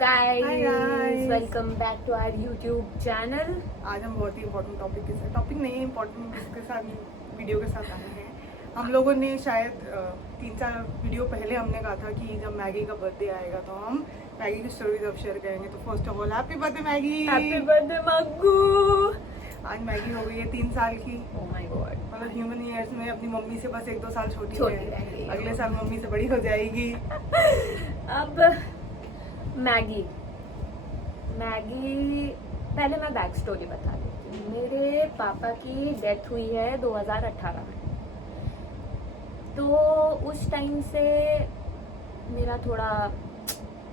Guys, welcome back to our YouTube channel. आज हम बहुत ही इम्पोर्टेंट टॉपिक नहीं इम्पोर्टेंट इसके साथ वीडियो के साथ आए हैं। हम लोगों ने शायद 3-4 वीडियो पहले हमने कहा था कि जब मैगी का बर्थडे आएगा तो हम मैगी की स्टोरीज अब शेयर करेंगे। तो first of all happy birthday Maggie. Happy birthday Maggu. आज मैगी हो गई है 3 साल की। Oh my God. मतलब ह्यूमन ईयर्स में अपनी मम्मी से बस 1-2 साल छोटी रहेगी। है। अगले साल मम्मी से बड़ी हो जाएगी। अब मैगी पहले मैं बैक स्टोरी बता देती हूँ। मेरे पापा की डेथ हुई है 2018 में। तो उस टाइम से मेरा थोड़ा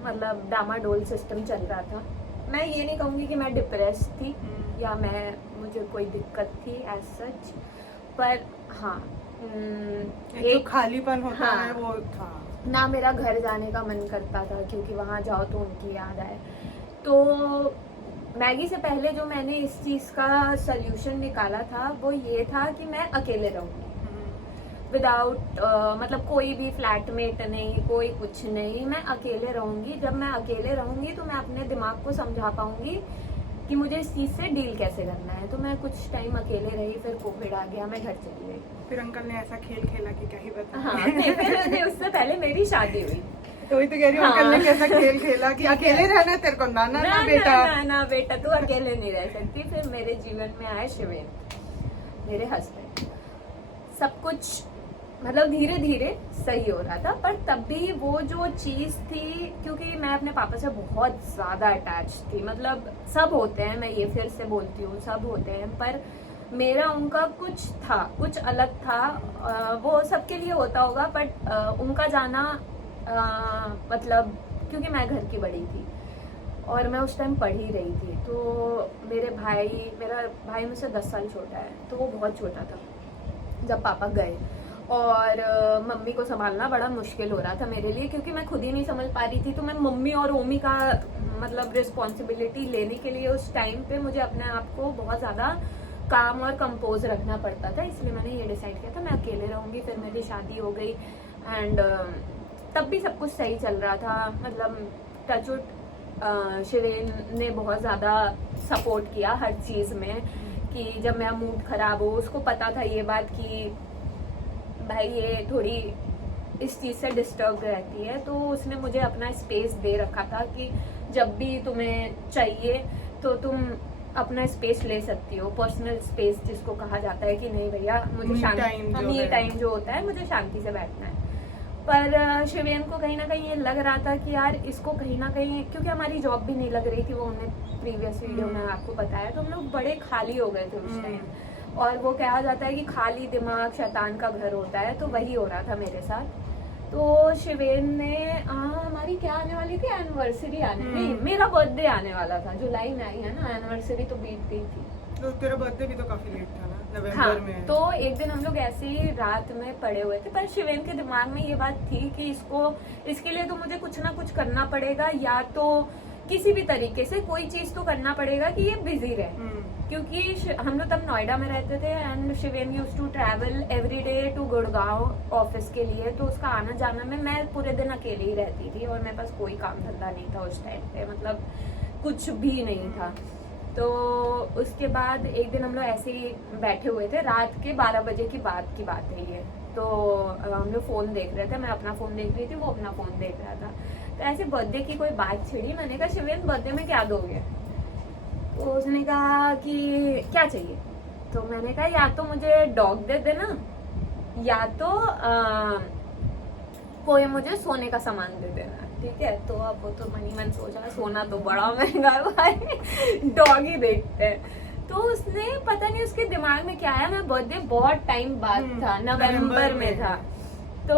मतलब डामाडोल सिस्टम चल रहा था। मैं ये नहीं कहूँगी कि मैं डिप्रेस थी या मुझे कोई दिक्कत थी एज सच, पर हाँ एक खालीपन होता है वो था ना। मेरा घर जाने का मन करता था क्योंकि वहाँ जाओ तो उनकी याद आए। तो मैगी से पहले जो मैंने इस चीज़ का सल्यूशन निकाला था वो ये था कि मैं अकेले रहूँगी विदाउट मतलब कोई भी फ्लैटमेट नहीं, कोई कुछ नहीं। मैं अकेले रहूँगी। जब मैं अकेले रहूँगी तो मैं अपने दिमाग को समझा पाऊँगी कि मुझे इस चीज़ से डील कैसे करना है। तो मैं कुछ टाइम अकेले रही, फिर कोविड आ गया, मैं घर चली गई। फिर अंकल ने ऐसा खेल खेला कि क्या ही बता। हाँ, फिर उससे पहले मेरी शादी हुई। तो वही तो कह रही हूँ, अंकल ने कैसा खेल खेला कि अकेले रहना है तेरे को। ना ना बेटा तू अकेले नहीं रह सकती। फिर मेरे जीवन में आए शिवेन, मेरे हस्बैंड। सब कुछ मतलब धीरे धीरे सही हो रहा था, पर तब भी वो जो चीज़ थी, क्योंकि मैं अपने पापा से बहुत ज़्यादा अटैच थी। मतलब सब होते हैं, मैं ये फिर से बोलती हूँ, सब होते हैं, पर मेरा उनका कुछ था, कुछ अलग था। वो सबके लिए होता होगा, बट उनका जाना मतलब क्योंकि मैं घर की बड़ी थी और मैं उस टाइम पढ़ ही रही थी। तो मेरा भाई मुझसे 10 साल छोटा है, तो वो बहुत छोटा था जब पापा गए। और मम्मी को संभालना बड़ा मुश्किल हो रहा था मेरे लिए, क्योंकि मैं खुद ही नहीं समझ पा रही थी। तो मैं मम्मी और ओमी का मतलब रिस्पॉन्सिबिलिटी लेने के लिए उस टाइम पे मुझे अपने आप को बहुत ज़्यादा काम और कंपोज रखना पड़ता था। इसलिए मैंने ये डिसाइड किया था मैं अकेले रहूँगी। फिर मेरी शादी हो गई एंड तब भी सब कुछ सही चल रहा था। मतलब टचवुड शिवेन ने बहुत ज़्यादा सपोर्ट किया हर चीज़ में, कि जब मेरा मूड ख़राब हो, उसको पता था ये बात कि भाई ये थोड़ी इस चीज़ से डिस्टर्ब रहती है। तो उसने मुझे अपना स्पेस दे रखा था कि जब भी तुम्हें चाहिए तो तुम अपना स्पेस ले सकती हो, पर्सनल स्पेस जिसको कहा जाता है कि नहीं भैया मुझे शांति टाइम जो होता है, मुझे शांति से बैठना है। पर शिवेन को कहीं ना कहीं ये लग रहा था कि यार इसको कहीं ना कहीं, क्योंकि हमारी जॉब भी नहीं लग रही थी, वो हमने प्रीवियस वीडियो में आपको बताया। तो हम लोग बड़े खाली हो गए थे उस टाइम। और वो कहा जाता है कि खाली दिमाग शैतान का घर होता है, तो वही हो रहा था मेरे साथ। तो शिवेन ने हमारी क्या आने वाली थी, एनिवर्सरी नहीं, मेरा बर्थडे आने वाला था। जुलाई में आई है ना, एनिवर्सरी तो बीत गई थी। तो तेरा बर्थडे भी तो काफी लेट था ना, नवंबर हाँ, में। तो एक दिन हम लोग ऐसे ही रात में पड़े हुए थे, पर शिवेन के दिमाग में ये बात थी कि इसके लिए तो मुझे कुछ ना कुछ करना पड़ेगा, या तो किसी भी तरीके से कोई चीज तो करना पड़ेगा कि ये बिजी रहे। क्योंकि हम लोग तब नोएडा में रहते थे and Shiven used to travel every day to Gurgaon office के लिए। तो उसका आना जाना में मैं पूरे दिन अकेले ही रहती थी और मेरे पास कोई काम धंधा नहीं था उस टाइम पे, मतलब कुछ भी नहीं था। तो उसके बाद एक दिन हम लोग ऐसे ही बैठे हुए थे, रात के 12 बजे की बात है ये। तो हम लोग फ़ोन देख रहे थे, मैं अपना फ़ोन देख रही थी, वो अपना फ़ोन देख रहा था। तो ऐसे बर्थडे की कोई बात छिड़ी। मैंने कहा शिवेन बर्थडे में क्या दोगे? तो उसने कहा कि क्या चाहिए? तो मैंने कहा या तो मुझे डॉग दे देना, या तो कोई मुझे सोने का सामान दे देना। ठीक है, तो अब वो तो मन सोचा सोना तो बड़ा महंगा है भाई, डॉग ही देखते हैं। तो उसने पता नहीं उसके दिमाग में क्या आया। मैं बर्थडे बहुत टाइम बाद था, नवंबर में था। तो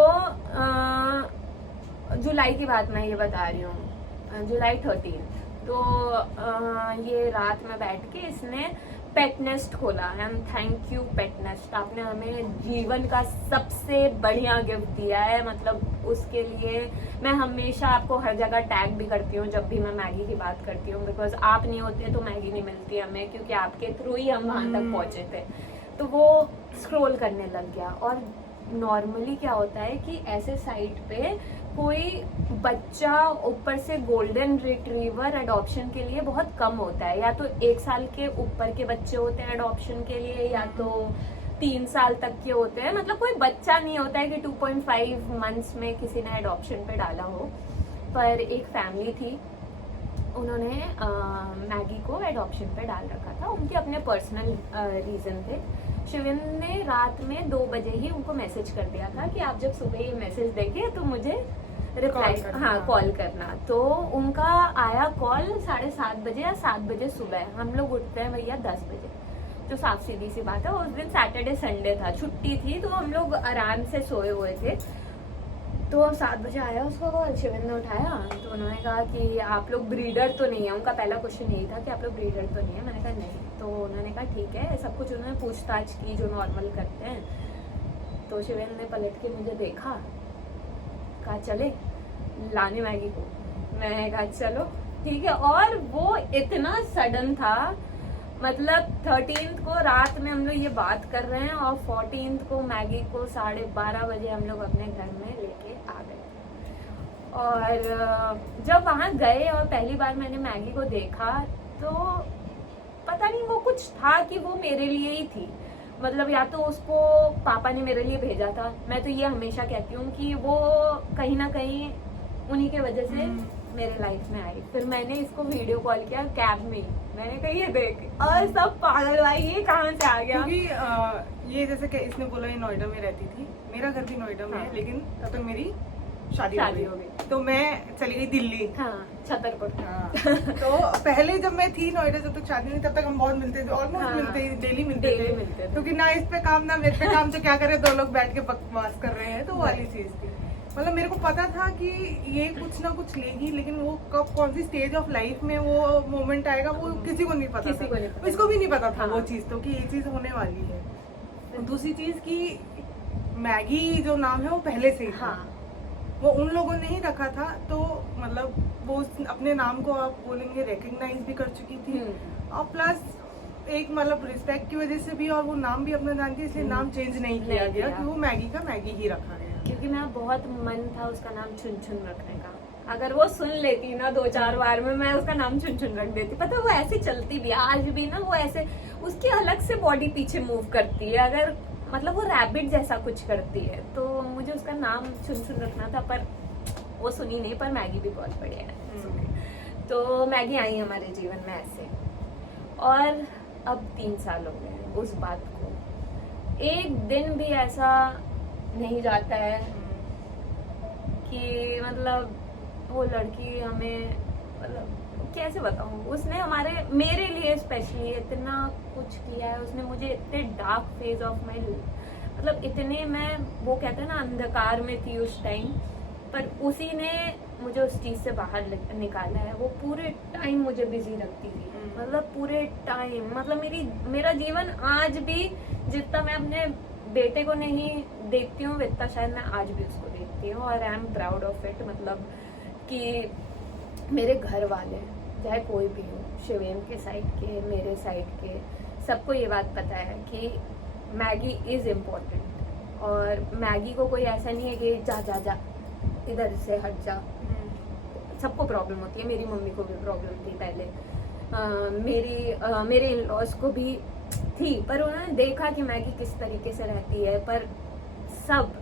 जुलाई की बात मैं ये बता रही हूँ, जुलाई 13। तो ये रात में बैठ के इसने पेट नेस्ट खोला। And thank you pet nest, आपने हमें जीवन का सबसे बढ़िया गिफ्ट दिया है। मतलब उसके लिए मैं हमेशा आपको हर जगह टैग भी करती हूँ जब भी मैं मैगी की बात करती हूँ, बिकॉज आप नहीं होते तो मैगी नहीं मिलती हमें, क्योंकि आपके थ्रू ही हम वहाँ तक पहुँचे थे। तो वो स्क्रॉल करने लग गया। और नॉर्मली क्या होता है कि ऐसे साइट पे कोई बच्चा ऊपर से गोल्डन रिट्रीवर अडॉप्शन के लिए बहुत कम होता है, या तो 1 साल के ऊपर के बच्चे होते हैं अडॉप्शन के लिए, या तो 3 साल तक के होते हैं। मतलब कोई बच्चा नहीं होता है कि 2.5 मंथ्स में किसी ने अडॉप्शन पे डाला हो। पर एक फैमिली थी, उन्होंने मैगी को अडॉप्शन पे डाल रखा था। उनके अपने पर्सनल रीजन थे। शिविन ने रात में 2 बजे ही उनको मैसेज कर दिया था कि आप जब सुबह ये मैसेज देखे तो मुझे रिप्लाई कॉल करना। तो उनका आया कॉल 7:30 बजे या 7 बजे सुबह। हम लोग उठते हैं भैया 10 बजे, जो साफ सीधी सी बात है। उस दिन सैटरडे संडे था, छुट्टी थी, तो हम लोग आराम से सोए हुए थे। तो 7 बजे आया उसका कॉल, शिविन ने उठाया तो उन्होंने कहा कि आप लोग ब्रीडर तो नहीं है। उनका पहला क्वेश्चन यही था कि आप लोग ब्रीडर तो नहीं है। मैंने कहा नहीं। तो उन्होंने कहा ठीक है, सब कुछ उन्होंने पूछताछ की जो नॉर्मल करते हैं। तो शिविन ने पलट के मुझे देखा, कहा चले लाने मैगी को। मैंने कहा चलो ठीक है। और वो इतना सडन था, मतलब 13th को रात में हम लोग ये बात कर रहे हैं और 14th को मैगी को 12:30 बजे हम लोग अपने घर में लेके आ गए। और जब वहां गए और पहली बार मैंने मैगी को देखा तो पता नहीं वो कुछ था कि वो मेरे लिए ही थी। मतलब या तो उसको पापा ने मेरे लिए भेजा था। मैं तो ये हमेशा कहती हूँ कि वो कहीं ना कहीं उन्हीं के वजह से मेरे लाइफ में आई। फिर मैंने इसको वीडियो कॉल किया कैब में, मैंने कहा ये देख, और सब पागल भाई ये कहाँ से आ गया। क्योंकि ये जैसे कि इसने बोला ये नोएडा में रहती थी, मेरा घर भी नोएडा में है, लेकिन तब तक मेरी शादी हो गई। तो मैं चली गई दिल्ली, छतरपुर। तो पहले जब मैं थी नोएडा, जब तक शादी नहीं तब तक हम बहुत मिलते थे, ऑलमोस्ट मिलते ही, डेली मिलते थे। क्योंकि ना इस पे काम ना मेरे पे काम, तो क्या करे, 2 लोग बैठ के बकवास कर रहे हैं, तो वाली चीज थी। मतलब मेरे को पता था कि ये कुछ ना कुछ लेगी, लेकिन वो कब कौन सी स्टेज ऑफ लाइफ में वो मोमेंट आएगा वो किसी को नहीं पता, इसको भी नहीं पता था वो चीज, तो कि ये चीज होने वाली है। दूसरी चीज की मैगी जो नाम है वो पहले से ही था, वो उन लोगों ने ही रखा था। तो मतलब वो अपने नाम को आप बोलेंगे रिकग्नाइज भी कर चुकी थी, और प्लस एक मतलब रिस्पेक्ट की वजह से भी, और वो नाम भी अपना जानती है, इसलिए नाम चेंज नहीं किया गया कि वो मैगी का मैगी ही रखा गया। क्योंकि मेरा बहुत मन था उसका नाम चुन चुन रखने का। अगर वो सुन लेती ना 2-4 बार में, मैं उसका नाम चुन चुन रख देती। पता वो ऐसे चलती भी, आज भी ना वो ऐसे, उसकी अलग से बॉडी पीछे मूव करती है, अगर मतलब वो रैबिट जैसा कुछ करती है। तो मुझे उसका नाम चुन चुन रखना था, पर वो सुनी नहीं। पर मैगी भी बहुत बढ़िया है। तो मैगी आई हमारे जीवन में ऐसे, और अब 3 साल हो गए उस बात को। एक दिन भी ऐसा नहीं जाता है कि मतलब वो लड़की हमें, मतलब कैसे बताऊं, उसने मेरे लिए स्पेशली इतना कुछ किया है। उसने मुझे इतने डार्क फेज ऑफ माई, मतलब इतने, मैं वो कहते हैं ना अंधकार में थी उस टाइम, पर उसी ने मुझे उस चीज से बाहर निकाला है। वो पूरे टाइम मुझे बिजी रखती थी, मतलब पूरे टाइम, मतलब मेरा जीवन आज भी जितना मैं अपने बेटे को नहीं देखती हूँ इतना शायद मैं आज भी उसको देखती हूँ, और I am proud of it. मतलब कि मेरे घर वाले चाहे कोई भी हो, शिवेन के साइड के, मेरे साइड के, सबको ये बात पता है कि मैगी इज इम्पोर्टेंट। और मैगी को कोई ऐसा नहीं है कि जा जा जा इधर से हट जा। सबको प्रॉब्लम होती है, मेरी मम्मी को भी प्रॉब्लम थी पहले, मेरे इन लॉज को भी थी, पर उन्होंने देखा कि मैगी किस तरीके से रहती है। पर सब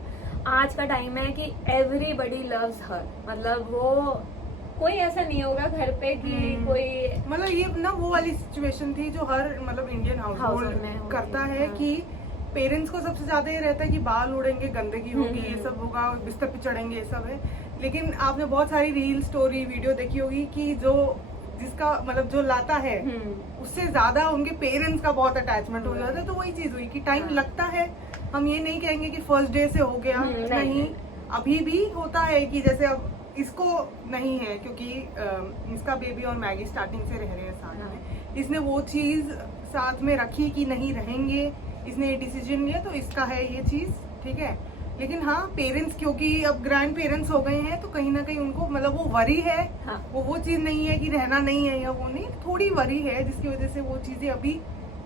आज का टाइम है कि एवरीबडी लव्स हर, मतलब वो कोई ऐसा नहीं होगा घर पे कि कोई, मतलब ये ना वो वाली सिचुएशन थी जो हर मतलब इंडियन हाउस होल्ड में करता है कि पेरेंट्स को सबसे ज्यादा ये रहता है कि बाल उड़ेंगे, गंदगी होगी, ये सब होगा, बिस्तर पे चढ़ेंगे, ये सब है। लेकिन आपने बहुत सारी रील, स्टोरी, वीडियो देखी होगी कि जिसका मतलब जो लाता है उससे ज्यादा उनके पेरेंट्स का बहुत अटैचमेंट हो जाता है। तो वही चीज हुई कि टाइम लगता है। हम ये नहीं कहेंगे कि फर्स्ट डे से हो गया, नहीं, अभी भी होता है कि जैसे अब इसको नहीं है क्योंकि इसका बेबी और मैगी स्टार्टिंग से रह रहे हैं साथ में, इसने वो चीज साथ में रखी कि नहीं रहेंगे, इसने ये डिसीजन लिया, तो इसका है ये चीज, ठीक है। लेकिन हाँ, पेरेंट्स क्योंकि अब ग्रैंड पेरेंट्स हो गए हैं तो कहीं ना कहीं उनको मतलब वो वरी है, वो चीज नहीं है कि रहना नहीं है या वो नहीं, थोड़ी वरी है जिसकी वजह से वो चीजें अभी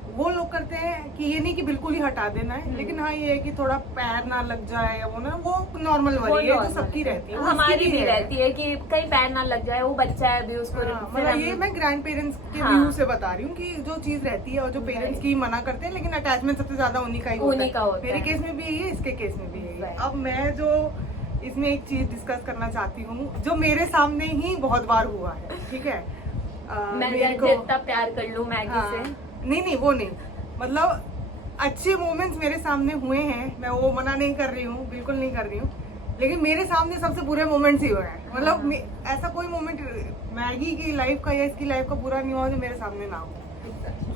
वो लोग करते हैं कि ये नहीं कि बिल्कुल ही हटा देना है, लेकिन हाँ ये है कि थोड़ा पैर ना लग जाए या वो ना, वो नॉर्मल वाली है, तो सबकी रहती है, वो हमारी इसकी भी रहती है कि कहीं पैर ना लग जाए, वो बच्चा है अभी उसको हाँ, फिर मतलब हम- ये मैं ग्रैंड पेरेंट्स के हाँ। व्यू से बता रही हूँ कि जो चीज रहती है और जो पेरेंट्स की मना करते हैं, लेकिन अटैचमेंट सबसे ज्यादा उन्हीं का ही उन्हीं का होता मेरे है। केस में भी यही है, इसके केस में भी यही है। Right. अब मैं जो इसमें एक चीज डिस्कस करना चाहती हूँ जो मेरे सामने ही बहुत बार हुआ है, ठीक है। मैं मेरे को जितना प्यार कर लूं मैगी हाँ, से, नहीं वो नहीं, मतलब अच्छे मोमेंट्स मेरे सामने हुए हैं, मैं वो मना नहीं कर रही हूँ, बिल्कुल नहीं कर रही हूँ, लेकिन मेरे सामने सबसे बुरे मोमेंट्स ही हुए हैं। मतलब हाँ। ऐसा कोई मोमेंट मैगी की लाइफ का या इसकी लाइफ का बुरा नहीं हुआ जो मेरे सामने ना हो।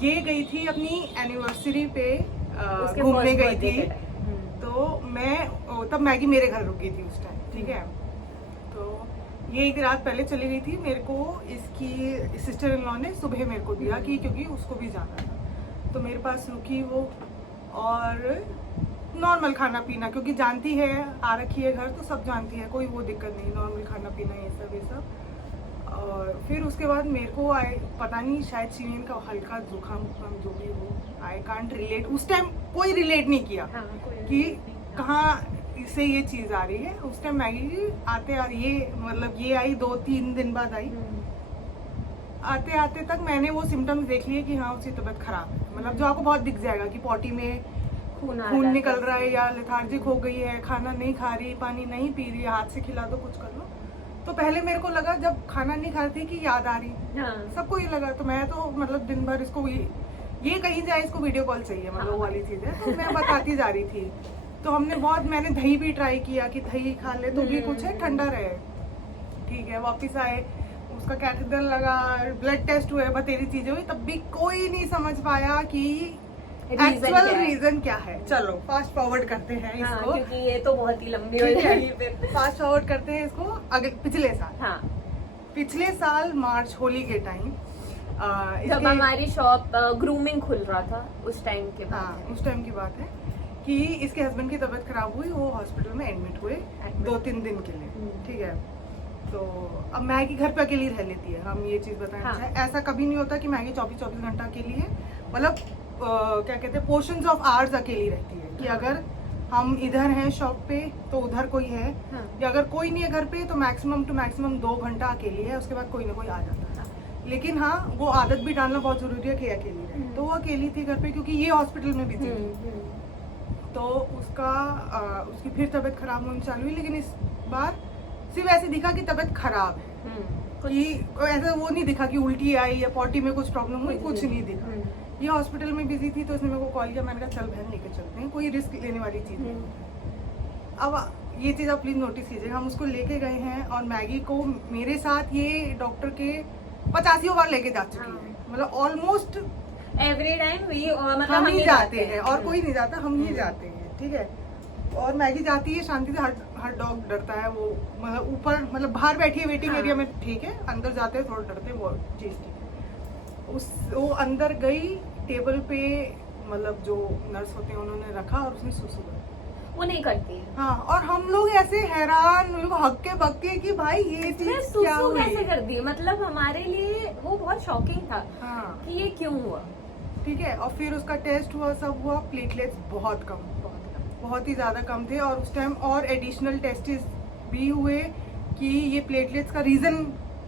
ये गई थी अपनी एनिवर्सरी पे उसके घूमने first गई birthday थी, के time। तो मैं तब मैगी मेरे घर रुकी थी उस टाइम, ठीक है। तो ये एक रात पहले चली गई थी, मेरे को इसकी सिस्टर इन लॉ ने सुबह मेरे को दिया कि क्योंकि उसको भी जाना था, तो मेरे पास रुकी वो, और नॉर्मल खाना पीना, क्योंकि जानती है आ रखी है घर तो सब जानती है, कोई वो दिक्कत नहीं, नॉर्मल खाना पीना ये सब। और फिर उसके बाद मेरे को पता नहीं शायद शिवेन का हल्का जुकाम जो भी हो, आई कांट रिलेट, उस टाइम कोई रिलेट नहीं किया हाँ, कोई कि नहीं। कहाँ से ये चीज आ रही है। उस टाइम मैगी आते ये मतलब ये आई 2-3 दिन बाद आई, आते आते तक मैंने वो सिम्टम्स देख लिए कि हाँ उसकी तबीयत खराब है, मतलब जो आपको बहुत दिख जाएगा कि पॉटी में खून खून निकल रहा है या लेथार्जिक हो गई है, खाना नहीं खा रही, पानी नहीं पी रही, हाथ से खिला दो, कुछ कर लो। तो पहले मेरे को लगा जब खाना नहीं खाती कि याद आ रही, हाँ। सबको ये लगा, तो मैं तो मतलब दिन भर इसको ये कहीं जाए इसको वीडियो कॉल चाहिए, मतलब वो वाली चीज है, तो मैं बताती जा रही थी। तो मैंने दही भी ट्राई किया कि दही खा ले तो भी कुछ है, ठंडा रहे, ठीक है। वापिस आए, उसका कैथेटर लगा, ब्लड टेस्ट हुए, बतेरी चीजें हुई, तब भी कोई नहीं समझ पाया कि एक्चुअल रीजन क्या है। चलो फास्ट फॉरवर्ड करते हैं हाँ, इसको, क्योंकि ये तो बहुत ही लंबी हो जाएगी फिर। फास्ट फॉरवर्ड करते हैं इसको अगले हाँ, पिछले साल मार्च होली के टाइम जब हमारी शॉप ग्रूमिंग खुल रहा था उस टाइम के हाँ बाद उस टाइम की बात है कि इसके हस्बैंड की तबीयत खराब हुई, वो हॉस्पिटल में एडमिट हुए 2-3 दिन के लिए, ठीक है। तो अब मैगी घर पे अकेली रह लेती है, हम ये चीज बताना हाँ। चाहें, ऐसा कभी नहीं होता कि मैगी 24 घंटा अकेली है, मतलब क्या कहते हैं पोर्शंस ऑफ आवर्स अकेली रहती है कि अगर हम इधर हैं शॉप पे तो उधर कोई है, हाँ। या अगर कोई नहीं है घर पे तो मैक्सिमम टू मैक्सिमम 2 घंटा अकेली है, उसके बाद कोई ना कोई आ जाता है। लेकिन हाँ वो आदत भी डालना बहुत जरूरी है कि अकेली रहे, तो वो अकेली थी घर पे क्योंकि ये हॉस्पिटल में भी थी। तो उसकी फिर तबीयत खराब होनी चालू हुई, लेकिन इस बार सिर्फ ऐसे दिखा कि तबीयत खराब है, कि ऐसा वो नहीं दिखा कि उल्टी आई या पॉटी में कुछ प्रॉब्लम हुई, कुछ नहीं दिखा। ये हॉस्पिटल में बिजी थी तो उसने मेरे को कॉल किया, मैंने कहा चल बहन लेके चलते हैं, कोई रिस्क लेने वाली चीज नहीं। अब ये चीज आप प्लीज नोटिस कीजिए, हम उसको लेके गए हैं और मैगी को मेरे साथ ये डॉक्टर के 85 बार लेके जा चुकी है, मतलब ऑलमोस्ट एवरी टाइम मतलब हम ही जाते हैं और कोई नहीं जाता, हम ही जाते हैं, ठीक है। और मैगी जाती है शांति से, हर डॉग डरता है, वो मतलब ऊपर मतलब बाहर बैठी है वेटिंग एरिया में, ठीक है, अंदर जाते हैं थोड़ा डरते हैं, वो चीज ठीक है। वो अंदर गई, टेबल पे मतलब जो नर्स होते हैं उन्होंने रखा और उसने सुसु कर, वो नहीं करती। हाँ, और हम लोग ऐसे हैरान हक्के बक्के कि भाई ये चीज क्या सुसु हुई, कैसे कर दी, मतलब हमारे लिए वो बहुत शॉकिंग था हाँ कि ये क्यों हुआ। ठीक है। और फिर उसका टेस्ट हुआ, सब हुआ, प्लेटलेट्स बहुत कम, बहुत ही ज़्यादा कम थे, और उस टाइम और एडिशनल टेस्ट भी हुए कि ये प्लेटलेट्स का रीज़न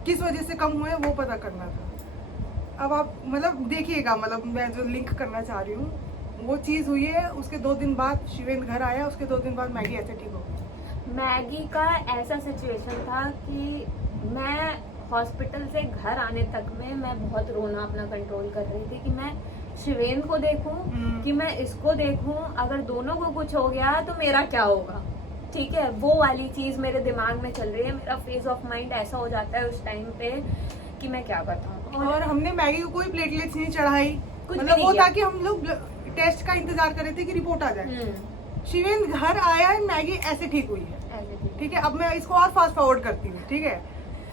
किस वजह से कम हुए वो पता करना था। अब आप मतलब देखिएगा, मतलब मैं जो लिंक करना चाह रही हूँ वो चीज़ हुई है। उसके 2 दिन बाद शिवेंद्र घर आया, उसके 2 दिन बाद मैगी ऐसे ठीक हो गई। मैगी का ऐसा सिचुएशन था कि मैं हॉस्पिटल से घर आने तक में मैं बहुत रोना अपना कंट्रोल कर रही थी कि मैं शिवेंद्र को देखूं कि मैं इसको देखूं, अगर दोनों को कुछ हो गया तो मेरा क्या होगा, ठीक है। वो वाली चीज मेरे दिमाग में चल रही है, मेरा फेज ऑफ माइंड ऐसा हो जाता है उस टाइम पे कि मैं क्या बताऊं। और हमने मैगी को कोई प्लेटलेट्स नहीं चढ़ाई, कुछ भी मतलब नहीं वो किया। था कि हम लोग टेस्ट का इंतजार कर रहे थे कि रिपोर्ट आ जाए। शिवेंद्र घर आया है, मैगी ऐसे ठीक हुई है, ठीक है। अब मैं इसको और फास्ट फॉरवर्ड करती हूँ, ठीक है।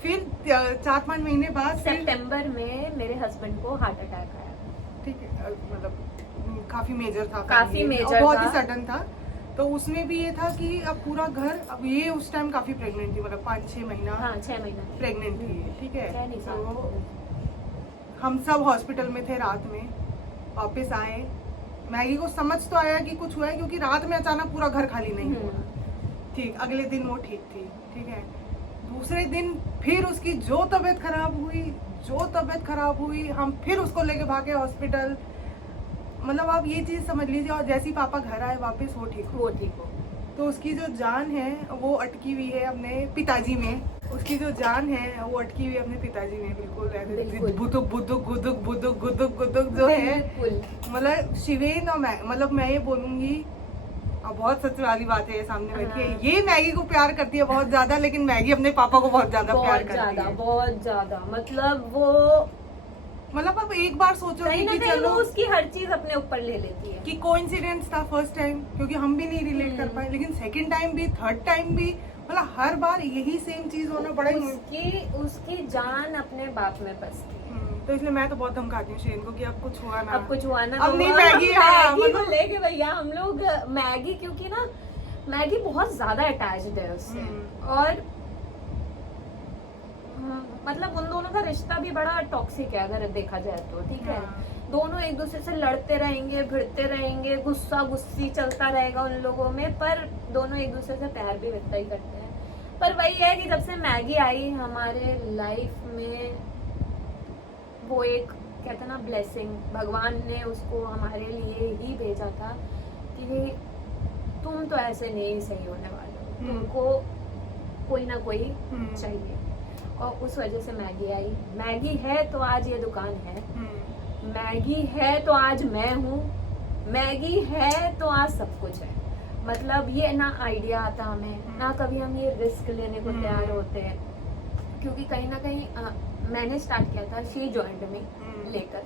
फिर 4-5 महीने बाद सितंबर में मेरे हस्बैंड को हार्ट अटैक आया, ठीक है, मतलब काफी मेजर था, काफी और मेजर बहुत ही था। सडन था। तो उसमें भी ये था कि अब पूरा घर, अब ये उस टाइम काफी प्रेग्नेंट थी, मतलब 5-6 महीना हाँ 6 महीना प्रेग्नेंट थी, ठीक है। छह नहीं, तो हम सब हॉस्पिटल में थे रात में, वापस आए, मैगी को समझ तो आया कि कुछ हुआ है, क्योंकि रात में अचानक पूरा घर खाली नहीं हुआ। ठीक, अगले दिन वो ठीक थी, ठीक है। दूसरे दिन फिर उसकी जो तबीयत खराब हुई, हम फिर उसको लेके भागे हॉस्पिटल। मतलब आप ये चीज समझ लीजिए, और जैसे ही पापा घर आए वापस वो ठीक हो। तो उसकी जो जान है वो अटकी हुई है अपने पिताजी में, उसकी जो जान है वो अटकी हुई है अपने पिताजी में, बिल्कुल ऐसे बुदुक बुदुक गुदुक बुदुक गुदुक गुदुक जो है। मतलब शिवेन और मतलब मैं ये बोलूंगी, और बहुत सच वाली बात है, ये सामने बैठी है, ये मैगी को प्यार करती है बहुत ज्यादा, लेकिन मैगी अपने पापा को बहुत ज्यादा प्यार करती है, बहुत ज्यादा। मतलब अब एक बार सोचो कि चलो वो उसकी हर चीज अपने ऊपर ले लेती है। कि कोइंसिडेंस था फर्स्ट टाइम, क्योंकि हम भी नहीं रिलेट कर पाए, लेकिन सेकंड टाइम भी, थर्ड टाइम भी, मतलब हर बार यही सेम चीज होना पड़ा। उसकी जान अपने बाप में बसती। तो इसलिए मैं तो बहुत धमकाती हूँ शेन को कि अब कुछ हुआ ना, अब अब नहीं मैगी। हाँ, मतलब लेके भैया हम लोग मैगी, क्योंकि ना मैगी बहुत ज्यादा अटैच्ड है उससे, और मतलब उन दोनों का रिश्ता भी बड़ा टॉक्सिक है अगर देखा जाए तो, ठीक है। दोनों एक दूसरे से लड़ते रहेंगे, भिड़ते रहेंगे, गुस्सा गुस्सी चलता रहेगा उन लोगों में, पर दोनों एक दूसरे से प्यार भी व्यक्त ही करते हैं। पर वही है कि जब से मैगी आई हमारे लाइफ में, वो एक कहते हैं ना ब्लेसिंग, भगवान ने उसको हमारे लिए ही भेजा था कि तुम तो ऐसे नहीं सही होने वाले हो, तुमको कोई ना कोई चाहिए। और उस वजह से मैगी आई। मैगी है तो आज ये दुकान है, मैगी है तो आज मैं हूँ, मैगी है तो आज सब कुछ है। मतलब ये ना आइडिया आता हमें, ना कभी हम ये रिस्क लेने को तैयार होते हैं, क्योंकि कहीं ना कहीं मैंने स्टार्ट किया था शी जॉइंट में लेकर,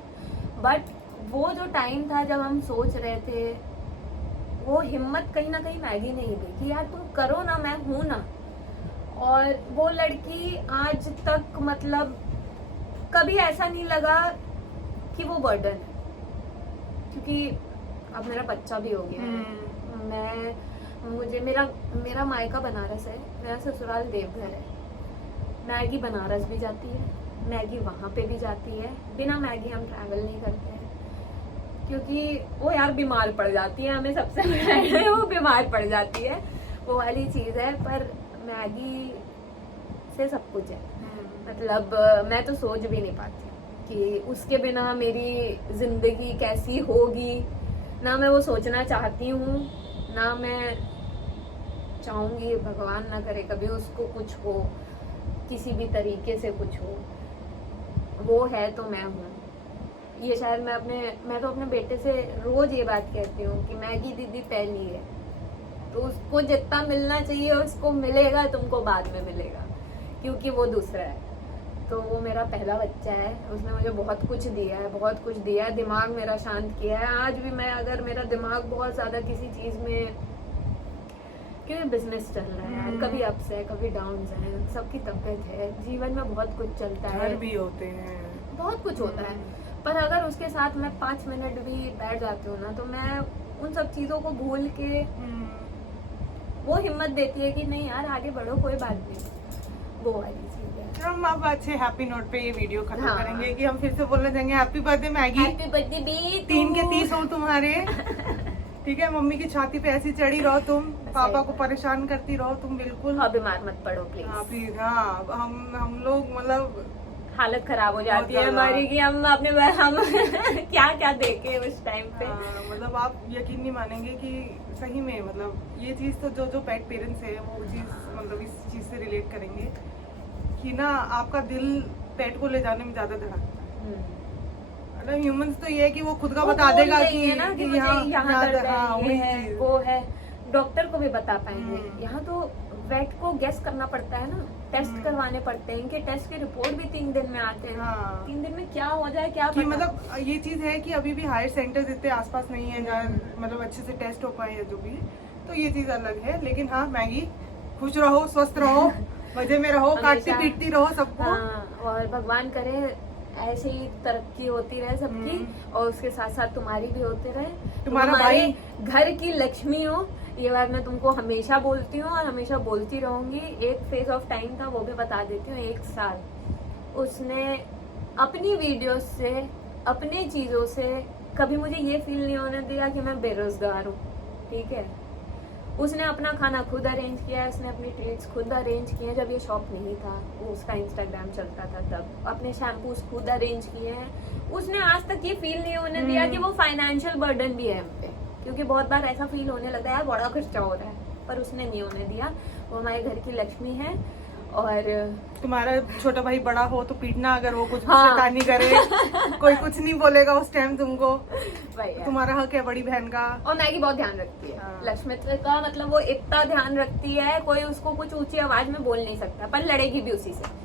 बट वो जो टाइम था जब हम सोच रहे थे, वो हिम्मत कहीं ना कहीं मैगी ने ही दी कि यार तुम करो ना, मैं हूं ना। और वो लड़की आज तक मतलब कभी ऐसा नहीं लगा कि वो बर्डन है, क्योंकि अब मेरा बच्चा भी हो गया है। मेरा मायका बनारस है, मेरा ससुराल देवघर है। मैगी बनारस भी जाती है, मैगी वहाँ पे भी जाती है। बिना मैगी हम ट्रैवल नहीं करते हैं, क्योंकि वो यार बीमार पड़ जाती है, हमें सबसे पहले वो बीमार पड़ जाती है, वो वाली चीज़ है। पर मैगी से सब कुछ है। मतलब मैं तो सोच भी नहीं पाती कि उसके बिना मेरी जिंदगी कैसी होगी, ना मैं वो सोचना चाहती हूँ, ना मैं चाहूँगी, भगवान ना करे कभी उसको कुछ हो, किसी भी तरीके से कुछ हो। वो है तो मैं हूँ। ये शायद मैं तो अपने बेटे से रोज ये बात कहती हूँ कि मैगी दीदी पहली है, तो उसको जितना मिलना चाहिए उसको मिलेगा, तुमको बाद में मिलेगा, क्योंकि वो दूसरा है। तो वो मेरा पहला बच्चा है, उसने मुझे बहुत कुछ दिया है, दिमाग मेरा शांत किया है। आज भी मैं अगर मेरा दिमाग बहुत ज्यादा किसी चीज में, क्योंकि बिजनेस चल रहा है यार, कभी अप्स है कभी डाउन्स है, सबकी तबीयत है, जीवन में बहुत कुछ चलता है, भी होते हैं, बहुत कुछ होता है। पर अगर उसके साथ मैं 5 मिनट भी बैठ जाती हूँ ना, तो मैं उन सब चीजों को भूल के वो हिम्मत देती है कि नहीं यार आगे बढ़ो, कोई बात नहीं, वो वाली चीज है। हम अब अच्छे हैप्पी नोट पे ये वीडियो खत्म करेंगे कि हम फिर से बोलने जाएंगे happy birthday Maggie, happy birthday B, 3 के 30 हो तुम्हारे। ठीक है, मम्मी की छाती पे ऐसी चढ़ी रहो तुम, पापा को परेशान करती रहो तुम, बिल्कुल। हाँ, बीमार मत पड़ो प्लीज। हाँ प्लीज। हाँ, हम लोग मतलब हालत खराब हो जाती है हमारी कि हम क्या क्या देखे उस टाइम पे। मतलब आप यकीन नहीं मानेंगे कि सही में मतलब ये चीज तो जो पेट पेरेंट्स है वो चीज मतलब इस चीज से रिलेट करेंगे कि ना आपका दिल पेट को ले जाने में ज्यादा धड़कता है। मतलब ह्यूमंस तो ये है कि वो खुद का बता देगा कि यहाँ दर्द है, वो है, डॉक्टर को भी बता पाएंगे। यहाँ तो वेट को गेस करना पड़ता है ना, टेस्ट करवाने पड़ते हैं, इनके टेस्ट के रिपोर्ट भी 3 दिन में आते हैं। 3 दिन में क्या हो जाए क्या पता। मतलब ये चीज है कि अभी भी हायर सेंटर्स इतने आसपास नहीं है जहाँ मतलब अच्छे से टेस्ट हो पाए या जो भी, तो ये चीज अलग है। लेकिन हाँ मैगी, खुश रहो, स्वस्थ रहो, मजे में रहो, काटती पीटती रहो सबको। और भगवान करे ऐसे ही तरक्की होती रहे सबकी, और उसके साथ साथ तुम्हारी भी होते रहे, तुम्हारा भाई घर की लक्ष्मी हो। ये बात मैं तुमको हमेशा बोलती हूँ और हमेशा बोलती रहूंगी। एक फेज ऑफ टाइम था, वो भी बता देती हूँ, 1 साल उसने अपनी वीडियोस से, अपने चीजों से कभी मुझे ये फील नहीं होने दिया कि मैं बेरोजगार हूँ, ठीक है। उसने अपना खाना खुद अरेंज किया है, उसने अपनी ट्रीट्स खुद अरेंज किए हैं। जब ये शॉप नहीं था, वो उसका इंस्टाग्राम चलता था, तब अपने शैम्पूज खुद अरेंज किए हैं। उसने आज तक ये फील नहीं होने दिया कि वो फाइनेंशियल बर्डन भी है हम पे, क्योंकि बहुत बार ऐसा फील होने लगता है यार बड़ा खर्चा हो रहा है, पर उसने नहीं होने दिया। वो हमारे घर की लक्ष्मी है। और तुम्हारा छोटा भाई बड़ा हो तो पीटना अगर वो कुछ हाँ। शैतानी करे, कोई कुछ नहीं बोलेगा उस टाइम तुमको, वही है। तुम्हारा हक है बड़ी बहन का। और मैगी बहुत ध्यान रखती है। हाँ। लक्ष्मित्व का मतलब वो इतना ध्यान रखती है, कोई उसको कुछ ऊंची आवाज में बोल नहीं सकता, पर लड़ेगी भी उसी से।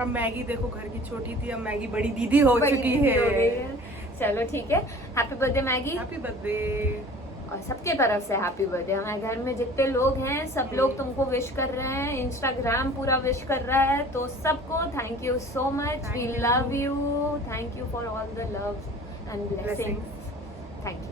अब मैगी देखो घर की छोटी थी, अब मैगी बड़ी दीदी हो बड़ी चुकी दीदी हो गई है। है। चलो ठीक है, happy birthday Maggie. Happy birthday. और सबके तरफ से हैप्पी बर्थडे। हमारे घर में जितने लोग हैं सब लोग तुमको विश कर रहे हैं, इंस्टाग्राम पूरा विश कर रहा है, तो सबको thank you so much, we love you, thank you for all the love and blessings, thank you.